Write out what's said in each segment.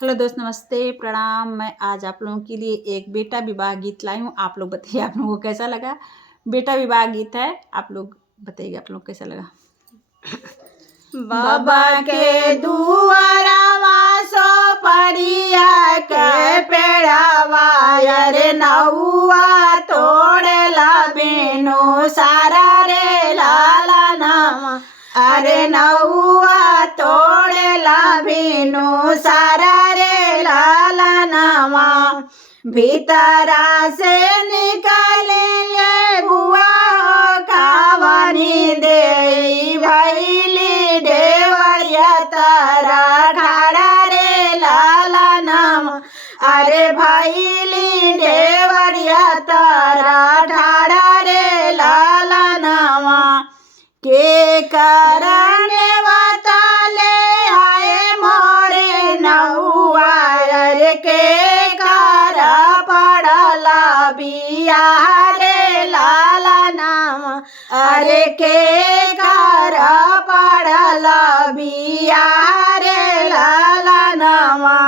Hello दोस्त, नमस्ते, प्रणाम। मैं आज आप लोगों के लिए एक बेटा विवाह गीत लाई हूँ। आप लोग बताइए आप लोगों को कैसा लगा। बेटा विवाह गीत है, आप लोग बताइए आप लोग कैसा लगा। बाबा के दुआरवा सो परिया के पेड़ावा रे नौआ तोड़ेला बिनु सारा रे लाला नाम। अरे नौआ तोड़ेला बिनु सारा रे लाला नामा। भीतरा से निकाले ले बुआ कावनी दे भैली देवरिया तारा ठाड़ा रे लाला नाम। अरे भैली देवरिया तारा ठाड़ा रे लाला नामा। के करने वाताले आए मोरे नौआ रे के कर पड़ला बिया रे लाला नाम। अरे के कर पड़ला बिया रे लाला नामा।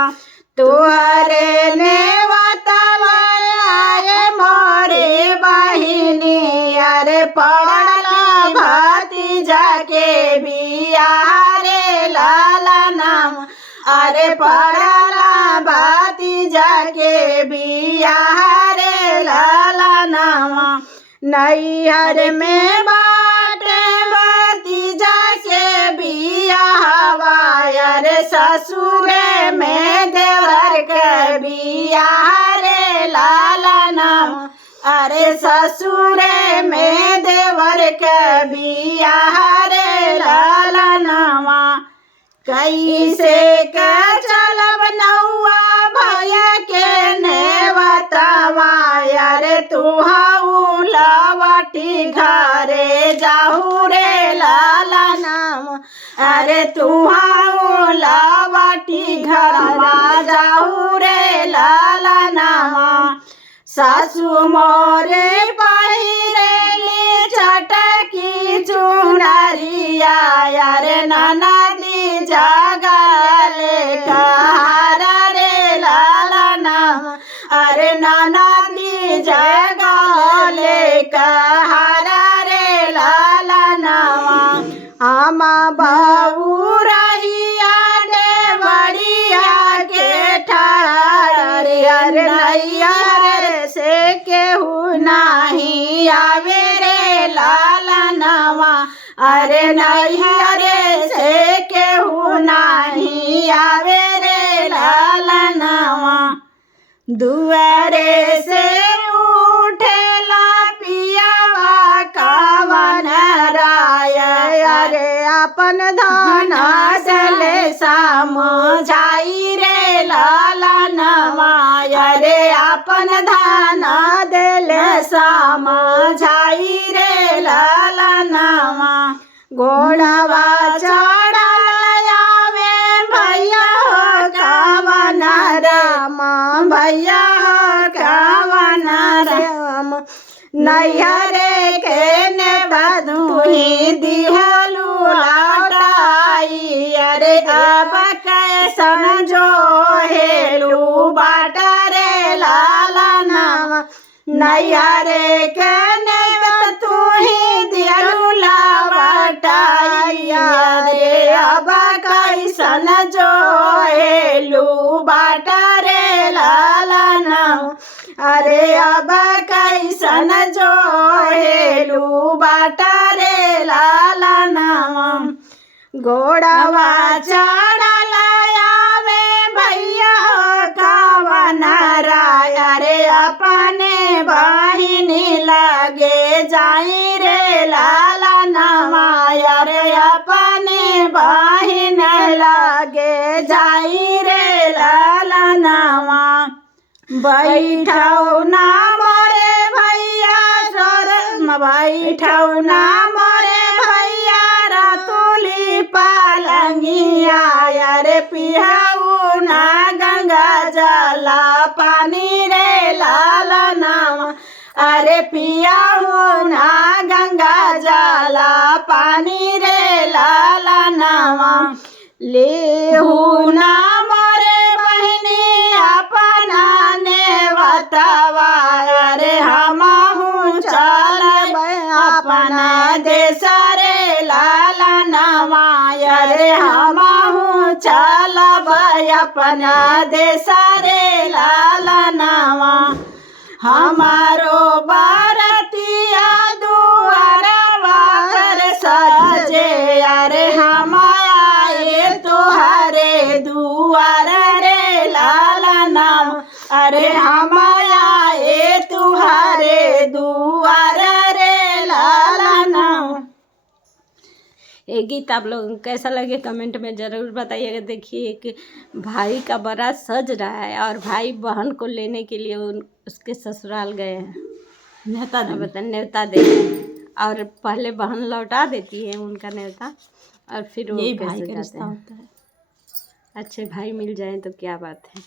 तुहरे ने आए मोरे बहिनी अरे पड़ला भतीजा के बिया रे लाला नाम। अरे पड़ला भतीजा के बिया रे लाला नाम। नैहर में बाटे भतीजा के बिया रे ससुरे में देवर के बिया रे लाला नाम। अरे ससुरे में देवर के बिया रे लाला नामा। कैसे के चलब नौआ भैया के ने बतावा रे तुहाऊ लवटी घरे जाहू रे लाला नाम। अरे तुहाऊ लवटी घरा जाहू रे लाला नामा। सासू मोरे पहिरेली चटकी चुनरिया रे ननदी जगले कहारा रे लाला नाम। अरे ननदी जगले कहारा रे लाला नाम। आमा बाबू रहिया दे बड़िया के ठाड़ रे नैया से केहू नाही आवे रे लाला नामा। अरे नैया रे से केहू नाही आवे रे लाला नामा। दुआरे से उठेला पियावा कावन राय अरे अपन धान चले समझाई रे लाला नामा। अरे अपन धान देले समझाई रे लाला नामा। घोड़वा चढ़ल आवे भैया कावन रामा। भैया कावन राम। नैहरे के ने बधुही दिहलू लौटाई अरे अब कैसन जो हेलू बाटा रे लाला नाम। नैहरे के ने तुही दिहलू लौटाई रे अब कैसन जो हेलू बाटा रे लाला नाम। अरे अब कैसन जो हेलू बाटा रे लाला नाम। घोड़वा चढ़ल आवे भैया कावन राय रे अपने बहिनी लगे जाई रे लाला नामा। रे अपने बहिन लगे जाई रे लाला नामा। बैठौ ना मोरे भैया बैठौ ना मोरे भैया रतुली पालंगिया रे पिहाऊ ना गंगा जला पानी रे लाला नाम। अरे पियाऊ ना गंगा जला पानी रे लाला नाम। लेहू ना मोरे हमहू चलब अपना देशा रे लालनावा हमारो बारतिया दुआरवा पर सजे अरे हम आए तुहरे दुआर रे लालनावा अरे हम आए तुहरे दुआर रे लालनावा। ये गीत आप लोगों को कैसा लगे कमेंट में ज़रूर बताइएगा। देखिए एक भाई का बारात सज रहा है और भाई बहन को लेने के लिए उसके ससुराल गए हैं, न्योता देने। बता न्योता दे और पहले बहन लौटा देती है उनका न्योता और फिर वो यही कैसे भाई का जाते रिश्ता हैं। होता है। अच्छे भाई मिल जाएं तो क्या बात है।